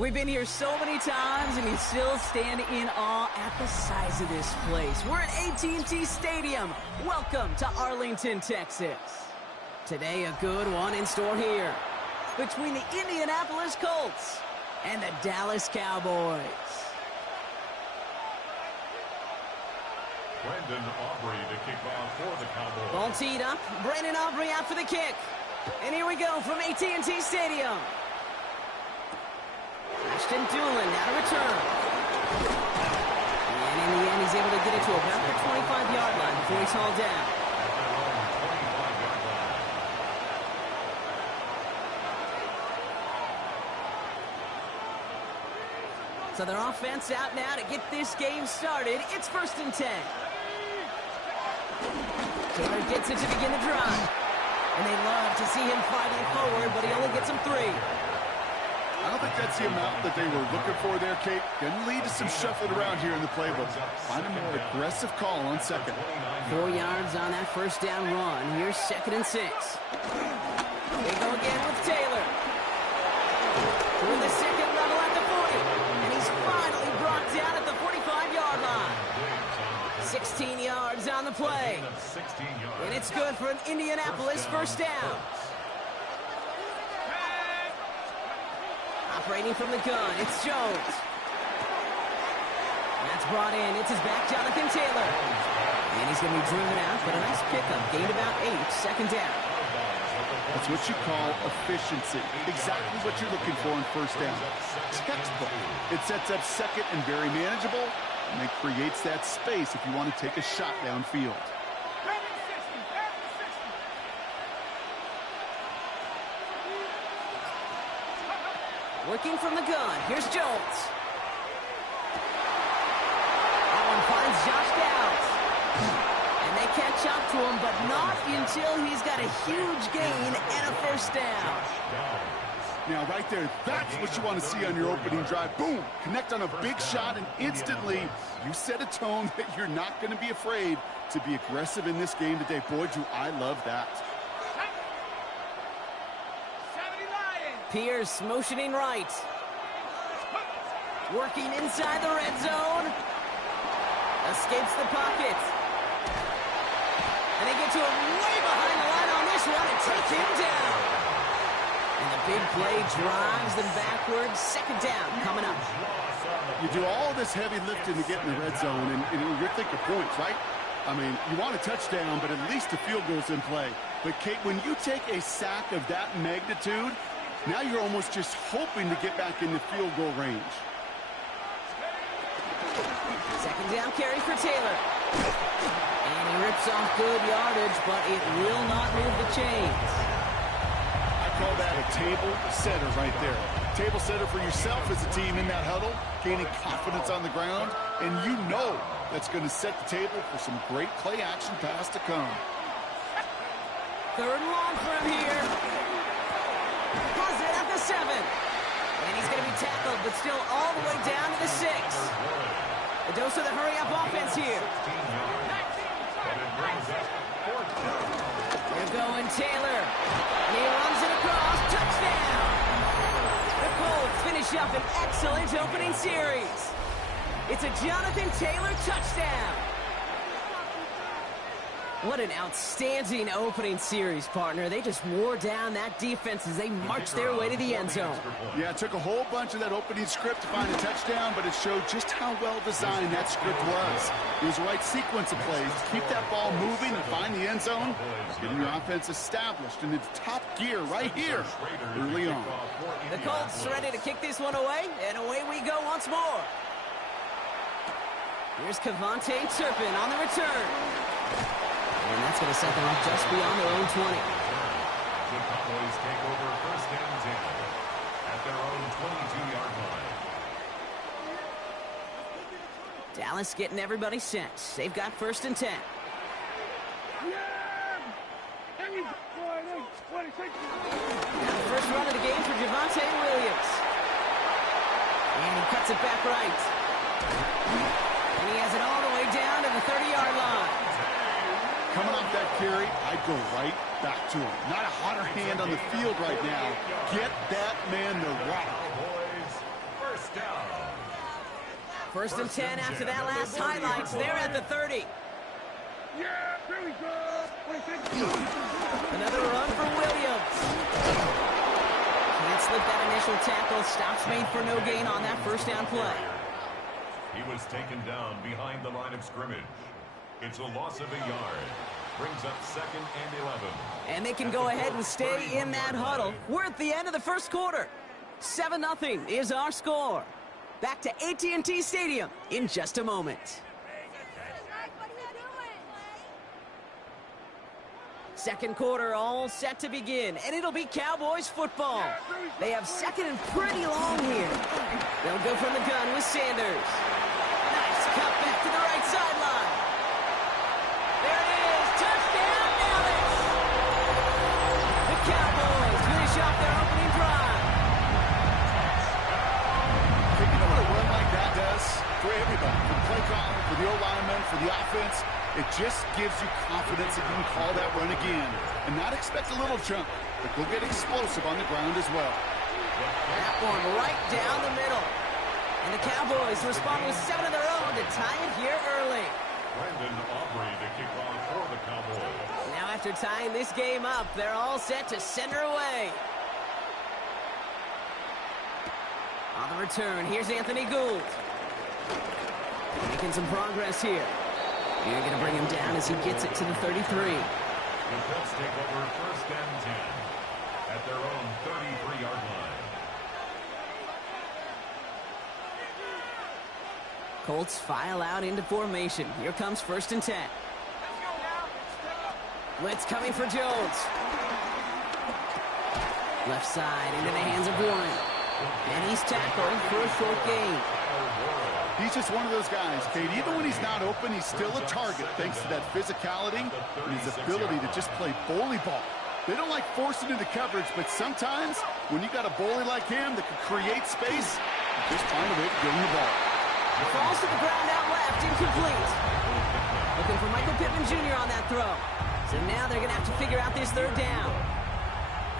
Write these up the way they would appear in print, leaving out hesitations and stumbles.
We've been here so many times, and you still stand in awe at the size of this place. We're at AT&T Stadium. Welcome to Arlington, Texas. Today, a good one in store here between the Indianapolis Colts and the Dallas Cowboys. Brandon Aubrey to kick off for the Cowboys. Ball teed up. Brandon Aubrey out for the kick. And here we go from AT&T Stadium. Ashton Doolin now to return. And in the end, he's able to get it to about the 25-yard line before he's hauled down. So their offense out now to get this game started. It's 1st and 10. Taylor gets it to begin the drive. And they love to see him fighting forward, but he only gets him 3. I don't think that's the amount that they were looking for there, Kate. Going to lead to some shuffling around here in the playbook. Find a more aggressive call on second. 4 yards on that first down run. Here's 2nd and 6. They go again with Taylor. Through the second level at the 40. And he's finally brought down at the 45-yard line. 16 yards on the play. And it's good for an Indianapolis first down. Operating from the gun, it's Jones. That's brought in. It's his back, Jonathan Taylor. And he's going to be driven out, but a nice pickup. Gained about 8, 2nd down. That's what you call efficiency. Exactly what you're looking for in first down. Textbook. It sets up second and very manageable, and it creates that space if you want to take a shot downfield. Working from the gun. Here's Jones. That one finds Josh Downs. And they catch up to him, but not until he's got a huge gain and a first down. Now, right there, that's what you want to see on your opening drive. Boom! Connect on a big shot, and instantly you set a tone that you're not going to be afraid to be aggressive in this game today. Boy, do I love that. Pierce motioning right. Working inside the red zone. Escapes the pocket. And they get to him way behind the line on this one and take him down. And the big play drives them backwards. 2nd down coming up. You do all this heavy lifting to get in the red zone, and you're thinking points, right? I mean, you want a touchdown, but at least the field goal's in play. But, Kate, when you take a sack of that magnitude, now you're almost just hoping to get back in the field goal range. 2nd down carry for Taylor. And he rips off good yardage, but it will not move the chains. I call that a table setter right there. Table setter for yourself as a team in that huddle, gaining confidence on the ground, and you know that's going to set the table for some great play action pass to come. 3rd and long for him here. Pulls it at the 7. And he's going to be tackled, but still all the way down to the 6. A dose of the hurry-up offense here. They're going Taylor. And he runs it across. Touchdown! The Colts finish up an excellent opening series. It's a Jonathan Taylor touchdown. What an outstanding opening series, partner. They just wore down that defense as they marched their way to the end zone. Yeah, it took a whole bunch of that opening script to find a touchdown, but it showed just how well designed that script was. It was the right sequence of plays to keep that ball moving and find the end zone, getting your offense established in its top gear right here early on. The Colts ready to kick this one away, and away we go once more. Here's Kevontae Turpin on the return. And that's going to set them up just beyond their own 20. The Cowboys take over 1st and 10 at their own 22-yard line. Dallas getting everybody set. They've got 1st and 10. Now the first run of the game for Javonte Williams. And he cuts it back right. And he has it all the way down to the 30-yard line. Coming off that carry, I'd go right back to him. Not a hotter hand on the field right now. Get that man the rock. First and 10 after that last highlights. They're at the 30. Another run for Williams. Can't slip that initial tackle. Stops made for no gain on that first down play. He was taken down behind the line of scrimmage. It's a loss of a yard. Brings up 2nd and 11. And they can go ahead and stay in that huddle. We're at the end of the first quarter. 7-0 is our score. Back to AT&T Stadium in just a moment. Second quarter all set to begin, and it'll be Cowboys football. They have second and pretty long here. They'll go from the gun with Sanders. Nice cut back to the right sideline. There it is. Touchdown, Dallas. The Cowboys finish off their opening drive. You know what a run like that does for everybody, for the play caller, for the O-lineman, for the offense? It just gives you confidence that you can call that run again and not expect a little chunk, but go get explosive on the ground as well. That one right down the middle. And the Cowboys respond with 7 of their own to tie it here early. Brandon Aubrey to kick off for the Cowboys. Now after tying this game up, they're all set to send her away. On the return, here's Anthony Gould. Making some progress here. You're going to bring him down as he gets it to the 33. The Colts take over 1st and 10 at their own 33-yard line. Colts file out into formation. Here comes 1st and 10. Blitz coming for Jones. Left side into the hands of Warren. And he's tackled for a short gain. He's just one of those guys, Kate. Even when he's not open, he's still a target thanks to that physicality and his ability to just play bully ball. They don't like forcing into coverage, but sometimes when you got a bully like him that can create space, you just find a way to get him the ball. Falls to the ground out left, incomplete. Looking for Michael Pittman Jr. on that throw. So now they're going to have to figure out this 3rd down.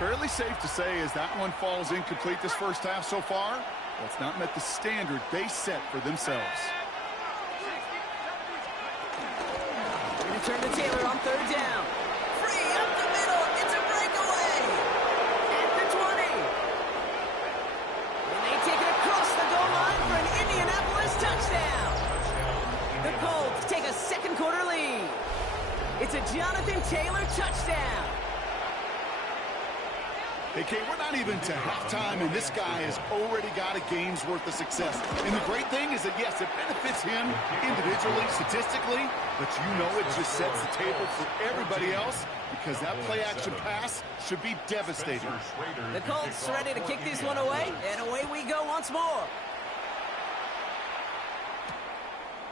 Fairly safe to say as that one falls incomplete this first half so far, that's not met the standard they set for themselves. They're going to turn to Taylor on 3rd down. Free up the middle. It's a breakaway. At the 20. And they take it across the goal line for an Indianapolis touchdown. The Colts take a second quarter lead. It's a Jonathan Taylor touchdown. Hey, Kate, we're not even to halftime, and this guy has already got a game's worth of success. And the great thing is that, yes, it benefits him individually, statistically, but you know it just sets the table for everybody else because that play-action pass should be devastating. The Colts ready to kick this one away, and away we go once more.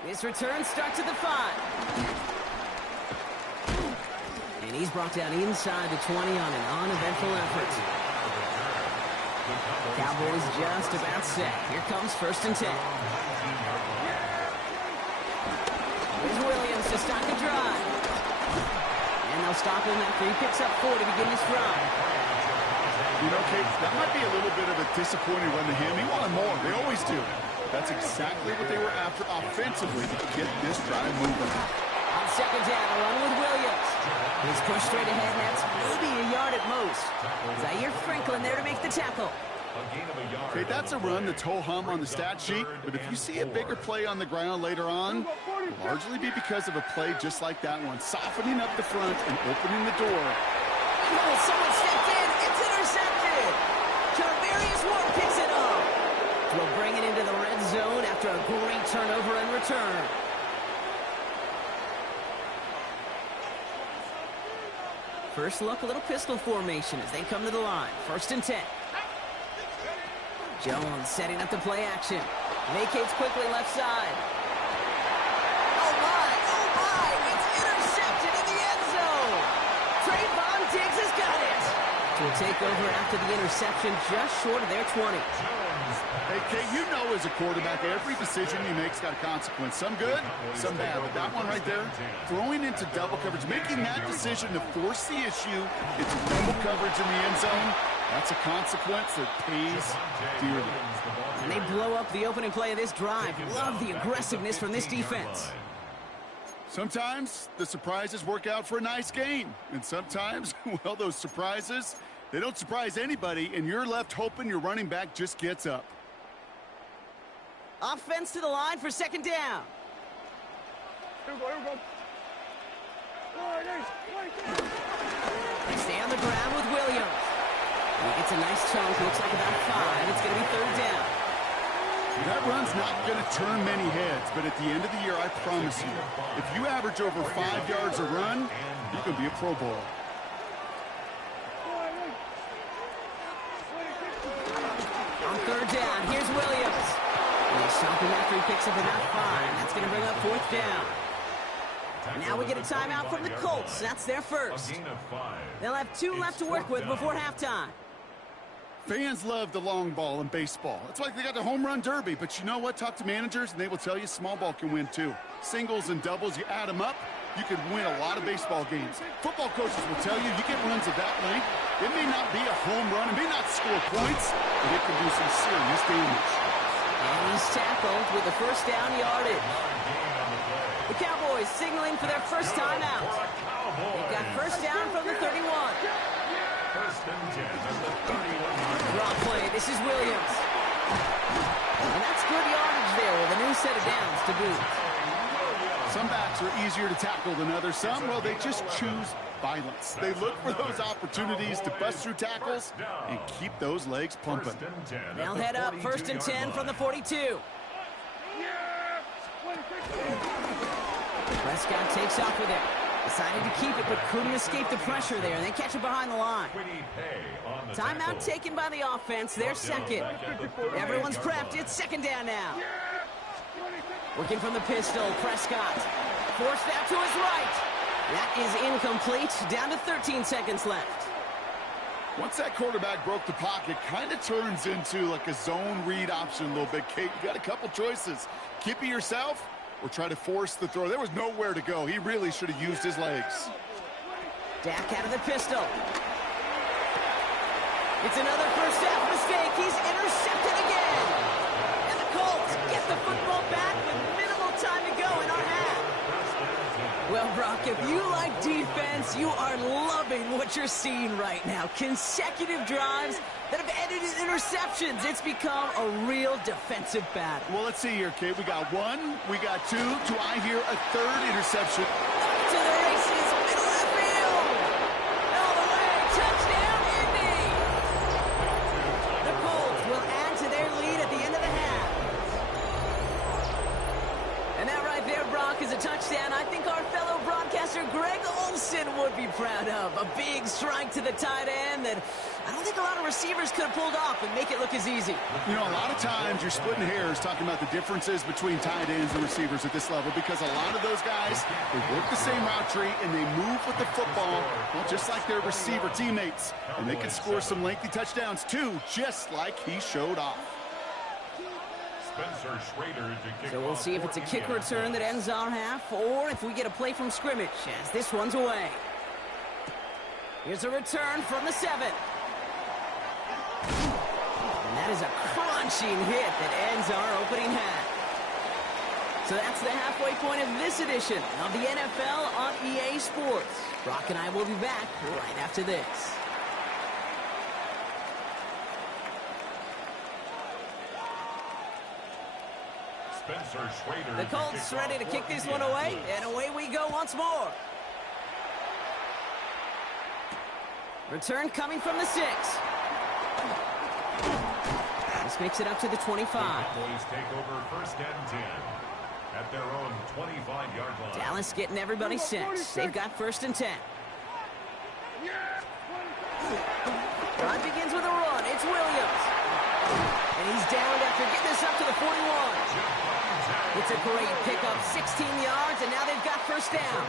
This return starts at the 5. And he's brought down inside the 20 on an uneventful effort. Cowboys just about set. Here comes 1st and 10. Here's Williams to start the drive. And they'll stop him after he picks up 4 to begin this drive. You know, Kate, that might be a little bit of a disappointing run to him. He wanted more. They always do. That's exactly what they were after offensively to get this drive moving. On 2nd down, a run with Williams. He's pushed straight ahead, and that's maybe a yard at most. Zaire Franklin there to make the tackle. Okay, that's a run that's ho-hum on the stat sheet, but if you see a bigger play on the ground later on, it'll largely be because of a play just like that one, softening up the front and opening the door. Oh, someone stepped in. It's intercepted. Tarvarius Ward picks it up. We'll bring it into the red zone after a great turnover and return. First look, a little pistol formation as they come to the line. 1st and 10. Jones setting up the play action. Vacates quickly left side. Oh my, it's intercepted in the end zone. Trayvon Diggs has got it. Will take over after the interception just short of their 20. Hey, Kate, you know as a quarterback, every decision you make's got a consequence. Some good, some bad. But that one right there, throwing into double coverage, making that decision to force the issue into double coverage in the end zone, That's a consequence that pays dearly. And they blow up the opening play of this drive. Love the aggressiveness from this defense. Sometimes the surprises work out for a nice game. And sometimes, well, those surprises, they don't surprise anybody, and you're left hoping your running back just gets up. Offense to the line for second down. Here we go. They stay on the ground with Williams. He gets a nice chunk. Looks like about 5. It's going to be third down. That run's not going to turn many heads, but at the end of the year, I promise you, if you average over 5 yards a run, you can be a Pro Bowler. On third down, here's Williams. And they stop him after he picks up about 5. That's going to bring up fourth down. And now we get a timeout from the Colts. That's their first. They'll have 2 left to work with before halftime. Fans love the long ball in baseball. It's like they got the home run derby, but you know what? Talk to managers, and they will tell you small ball can win too. Singles and doubles, you add them up, you could win a lot of baseball games. Football coaches will tell you get runs of that length. It may not be a home run, it may not score points, but it can do some serious damage. And he's tackled with the first down yardage. The Cowboys signaling for their first time out. They've got first down from the 31. First and 10 at the 31. Draw play. This is Williams. And that's good yardage there with a new set of downs to boot. Some backs are easier to tackle than others. Some, well, they just choose violence. They look for those opportunities to bust through tackles and keep those legs pumping. They'll head up first and 10 from the 42. Prescott takes off with it. Decided to keep it, but couldn't escape the pressure there. And they catch it behind the line. Timeout taken by the offense. Their second. Everyone's prepped. It's second down now. Working from the pistol, Prescott. Forced out to his right. That is incomplete. Down to 13 seconds left. Once that quarterback broke the pocket, kind of turns into like a zone read option a little bit. Kate, you got a couple choices. Keep it yourself or try to force the throw. There was nowhere to go. He really should have used his legs. Dak out of the pistol. It's another first half mistake. He's intercepted again. And the Colts get the football back with minimal time to go in our half. Well, Brock, if you like defense, you are loving what you're seeing right now. Consecutive drives that have ended in interceptions. It's become a real defensive battle. Well, let's see here, Kate. We got 1, we got 2. Do I hear a third interception? To the races, middle of the field. All the way, touchdown, Indy. The Colts will add to their lead at the end of the half. And that right there, Brock, is a touchdown I think our fellow broadcaster Greg Olsen would be proud of. A big strike to the tight end that I don't think a lot of receivers could have pulled off and make it look as easy. You know, a lot of times you're splitting hairs talking about the differences between tight ends and receivers at this level because a lot of those guys, they work the same route tree and they move with the football, well, just like their receiver teammates. And they can score some lengthy touchdowns too, just like he showed off. So we'll see if it's a kick return that ends our half or if we get a play from scrimmage as this one's away. Here's a return from the 7. And that is a crunching hit that ends our opening half. So that's the halfway point of this edition of the NFL on EA Sports. Brock and I will be back right after this. The Colts ready to kick this one away, and away we go once more. Return coming from the 6. This makes it up to the 25. Cowboys take over first and 10 at their own 25-yard line. Dallas getting everybody set. They've got first and 10. Drive begins with a run. It's Williams. And he's downed after getting this up to the 41. It's a great pickup, 16 yards, and now they've got first down.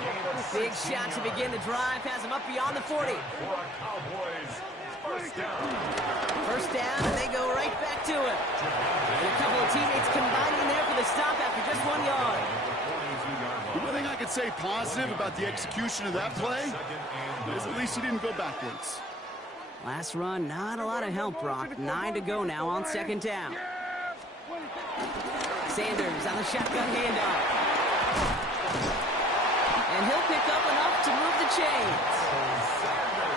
Big shot to begin the drive, has them up beyond the 40. First down, and they go right back to it. And a couple of teammates combining there for the stop after just 1 yard. The one thing I could say positive about the execution of that play is at least he didn't go backwards. Last run, not a lot of help, Brock. 9 to go now on second down. Sanders on the shotgun handoff. And he'll pick up enough to move the chains.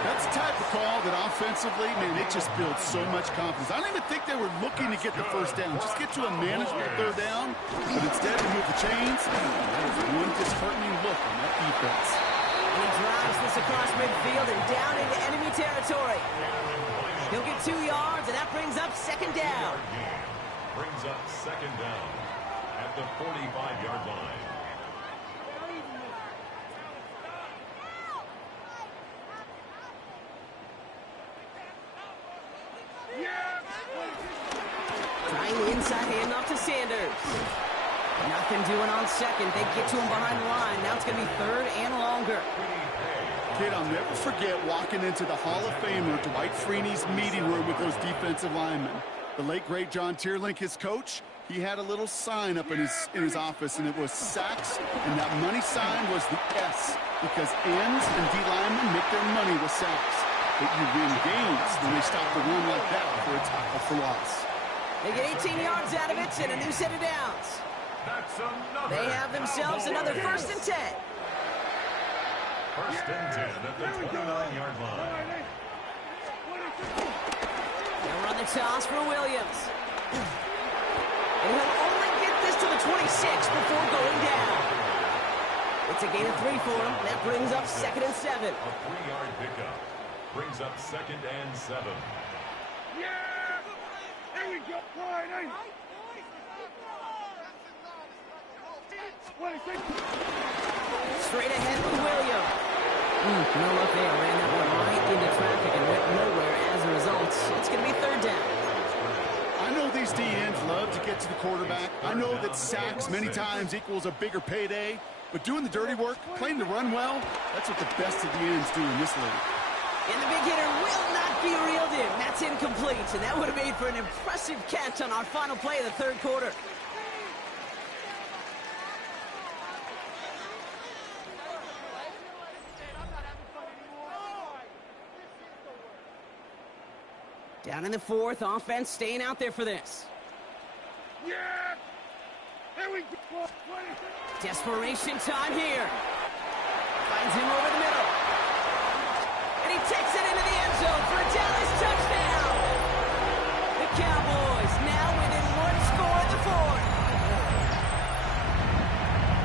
That's the type of call that offensively, man, it just builds so much confidence. I don't even think they were looking to get the first down. Just get to a manageable third down. But instead to move the chains, that is one disheartening look on that defense. And he drives this across midfield and down into enemy territory. He'll get 2 yards, and that brings up second down. Brings up second down at the 45-yard line. Trying the inside handoff to Sanders. Nothing doing on second. They get to him behind the line. Now it's going to be third and longer. Kid, I'll never forget walking into the Hall of Famer Dwight Freeney's meeting room with those defensive linemen. The late, great John Tierlink, his coach, he had a little sign up in his office, and it was sacks, and that money sign was the S, because ends and D linemen make their money with sacks. But you win games when they stop the run like that for a tackle for loss. They get 18 yards out of it and a new set of downs. That's another. They have themselves another 1st and 10. 1st and 10 at the 29-yard line. They'll run the toss for Williams. And he'll only get this to the 26 before going down. It's a gain of 3 for him. That brings up 2nd and 7. A 3-yard pickup brings up 2nd and 7. Yeah! There we go. Straight ahead with Williams. No luck there. Ran that one right into traffic and went nowhere as a result. It's going to be 3rd down. I know these DNs love to get to the quarterback. I know that sacks many times equals a bigger payday. But doing the dirty work, playing the run well, that's what the best of the ends do in this league. And the big hitter will not be reeled in. That's incomplete. And that would have made for an impressive catch on our final play of the 3rd quarter. Down in the 4th, offense staying out there for this. Yeah! There we go. Desperation time here. Finds him over the middle. And he takes it into the end zone for a Dallas touchdown. The Cowboys now within 1 score in the 4th.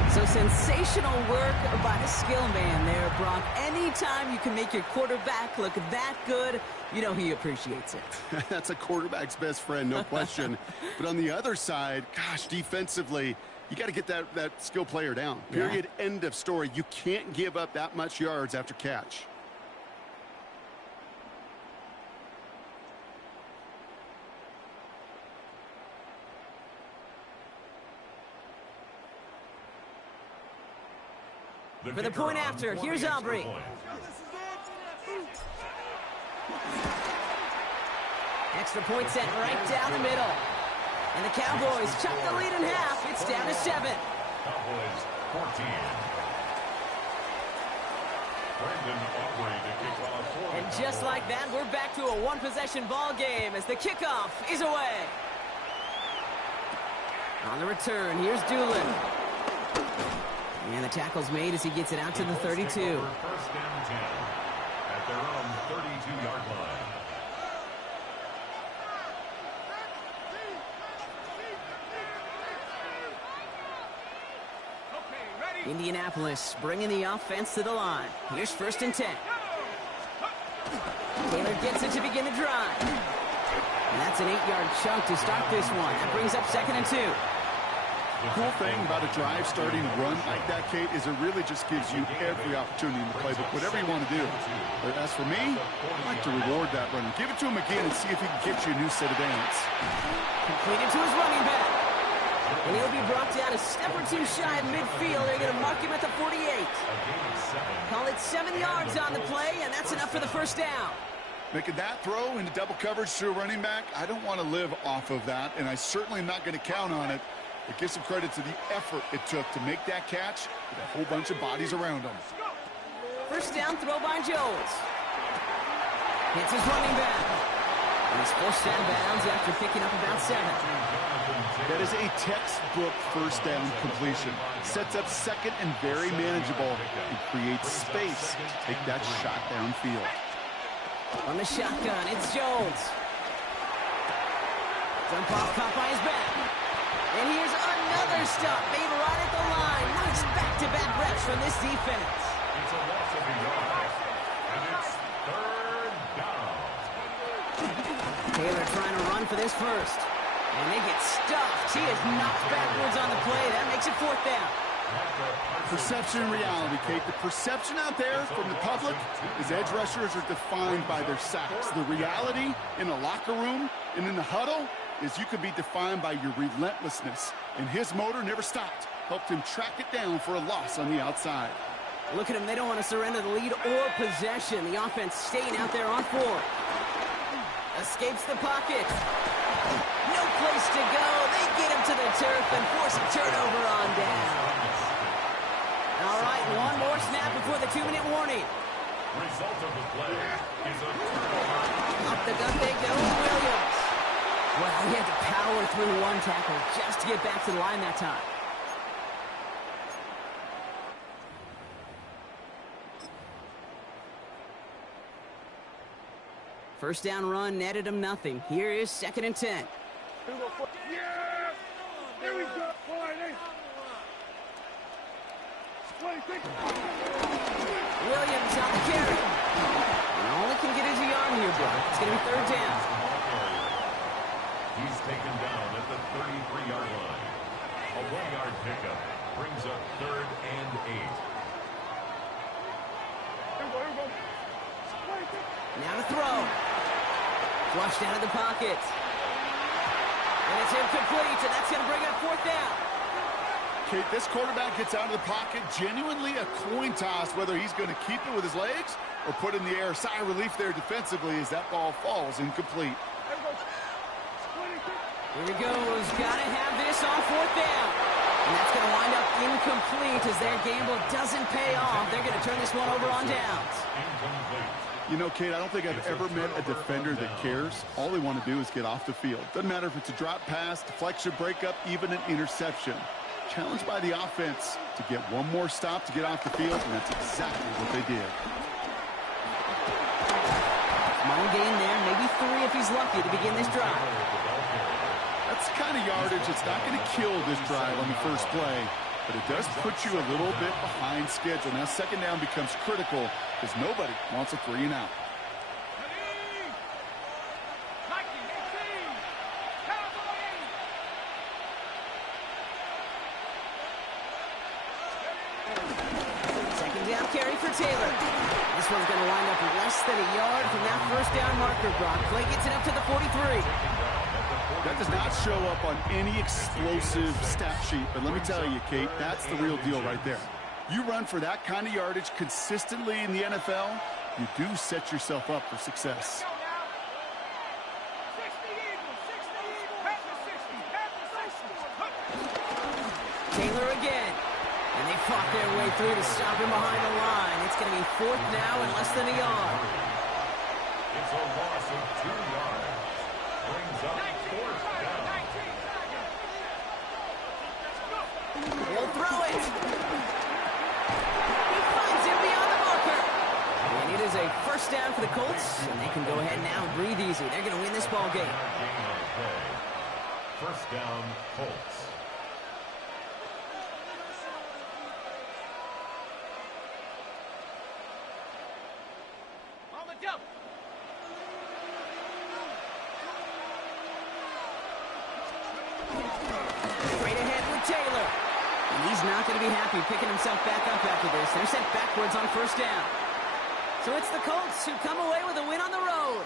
So sensational work by the skill man there, Brock. Anytime you can make your quarterback look that good, you know he appreciates it. That's a quarterback's best friend, no question. But on the other side, gosh, defensively, you got to get that skill player down. Period. Yeah. End of story. You can't give up that much yards after catch. For the point after, here's Aubrey. Extra point set right down the middle. And the Cowboys chop the lead in half. It's down to 7. Cowboys 14. Brandon Aubrey to kick off. And just like that, we're back to a 1-possession ball game as the kickoff is away. On the return, here's Doolin. And the tackle's made as he gets it out to the 32. 1st down 10 at their own 32-yard line. Indianapolis bringing the offense to the line. Here's 1st and 10. Taylor gets it to begin the drive. And that's an 8-yard chunk to start this one. That brings up 2nd and 2. The cool thing about a drive starting run like that, Kate, is it really just gives you every opportunity in the playbook, whatever you want to do. But as for me, I like to reward that run. Give it to him again and see if he can get you a new set of downs. Completed to his running back. And he'll be brought down a step or 2 shy of midfield. They're going to mark him at the 48. Call it 7 yards on the play, and that's enough for the 1st down. Making that throw into double coverage to a running back, I don't want to live off of that, and I certainly am not going to count on it. But give some credit to the effort it took to make that catch with a whole bunch of bodies around him. 1st down throw by Jones. Hits his running back. And he's forced out of bounds after picking up about 7. That is a textbook first down completion. Sets up second and very manageable and creates space to take that shot downfield. On the shotgun, it's Jones. Dump off, caught by his back. And here's another stop made right at the line. Nice back-to-back reps from this defense. It's a loss of a yard. And it's third down. Taylor trying to run for this first. And they get stuffed. He is knocked backwards on the play. That makes it 4th down. Perception and reality, Kate. The perception out there from the public is edge rushers are defined by their sacks. The reality in a locker room and in the huddle is you can be defined by your relentlessness. And his motor never stopped. Helped him track it down for a loss on the outside. Look at them. They don't want to surrender the lead or possession. The offense staying out there on 4. Escapes the pocket. No place to go. They get him to the turf and force a turnover on downs. All right, one more snap before the 2-minute warning. Result of the play is a turnover. Up the gut they go, Williams. Well, he had to power through one tackle just to get back to the line that time. First down run netted him nothing. Here is 2nd and 10. Yeah! There we go. Fine. Williams on the carry. And all he can get is a yard here, Brock. It's going to be 3rd down. He's taken down at the 33-yard line. A 1-yard pickup brings up 3rd and 8. Now to throw. Flushed out of the pocket. And it's incomplete, and that's going to bring up 4th down. Kate, this quarterback gets out of the pocket, genuinely a coin toss whether he's going to keep it with his legs or put it in the air. Sigh of relief there defensively as that ball falls incomplete. Here he goes. Got to have this on 4th down. And that's going to wind up incomplete as their gamble doesn't pay off. They're going to turn this one over on downs. You know, Kate, I don't think I've ever met a defender that cares. All they want to do is get off the field. Doesn't matter if it's a drop pass, deflection, breakup, even an interception. Challenged by the offense to get one more stop to get off the field, and that's exactly what they did. Small gain there, maybe 3 if he's lucky to begin this drive. That's the kind of yardage that's not going to kill this drive on the first play, but it does put you a little bit behind schedule. Now 2nd down becomes critical because nobody wants a 3 and out. Carry for Taylor. This one's going to wind up less than a yard from that 1st down marker, Brock. Play gets it up to the 43. That does not show up on any explosive stat sheet, but let me tell you, Kate, that's the real deal right there. You run for that kind of yardage consistently in the NFL, you do set yourself up for success. Taylor again. And they fought their way through to stop him behind the line. It's going to be 4th now and less than a yard. It's a loss of 2 yards. Brings up 4th down. He'll throw it. He finds him beyond the marker. And it is a 1st down for the Colts. And they can go ahead now and breathe easy. They're going to win this ball game. 1st down, Colts. Straight ahead with Taylor. And he's not going to be happy picking himself back up after this. They're sent backwards on 1st down. So it's the Colts who come away with a win on the road.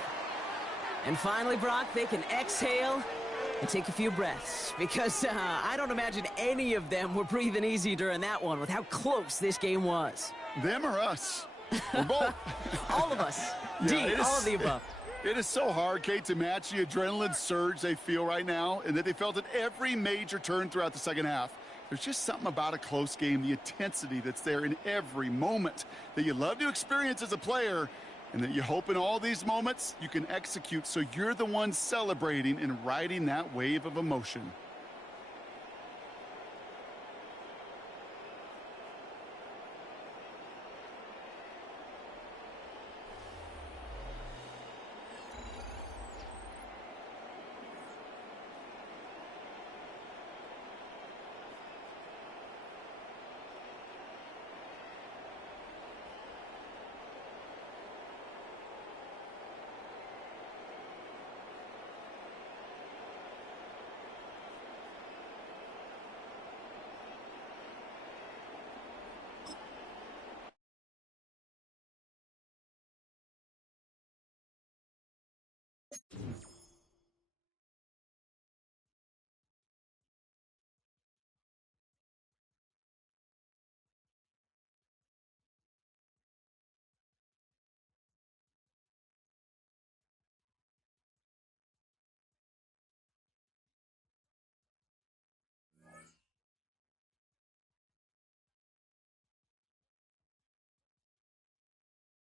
And finally, Brock, they can exhale and take a few breaths. Because I don't imagine any of them were breathing easy during that one with how close this game was. Them or us? We're both. All of us. Yeah, D, all of the above. It is so hard, Kate, to match the adrenaline surge they feel right now and that they felt at every major turn throughout the 2nd half. There's just something about a close game, the intensity that's there in every moment that you love to experience as a player, And that you hope in all these moments you can execute so you're the one celebrating and riding that wave of emotion.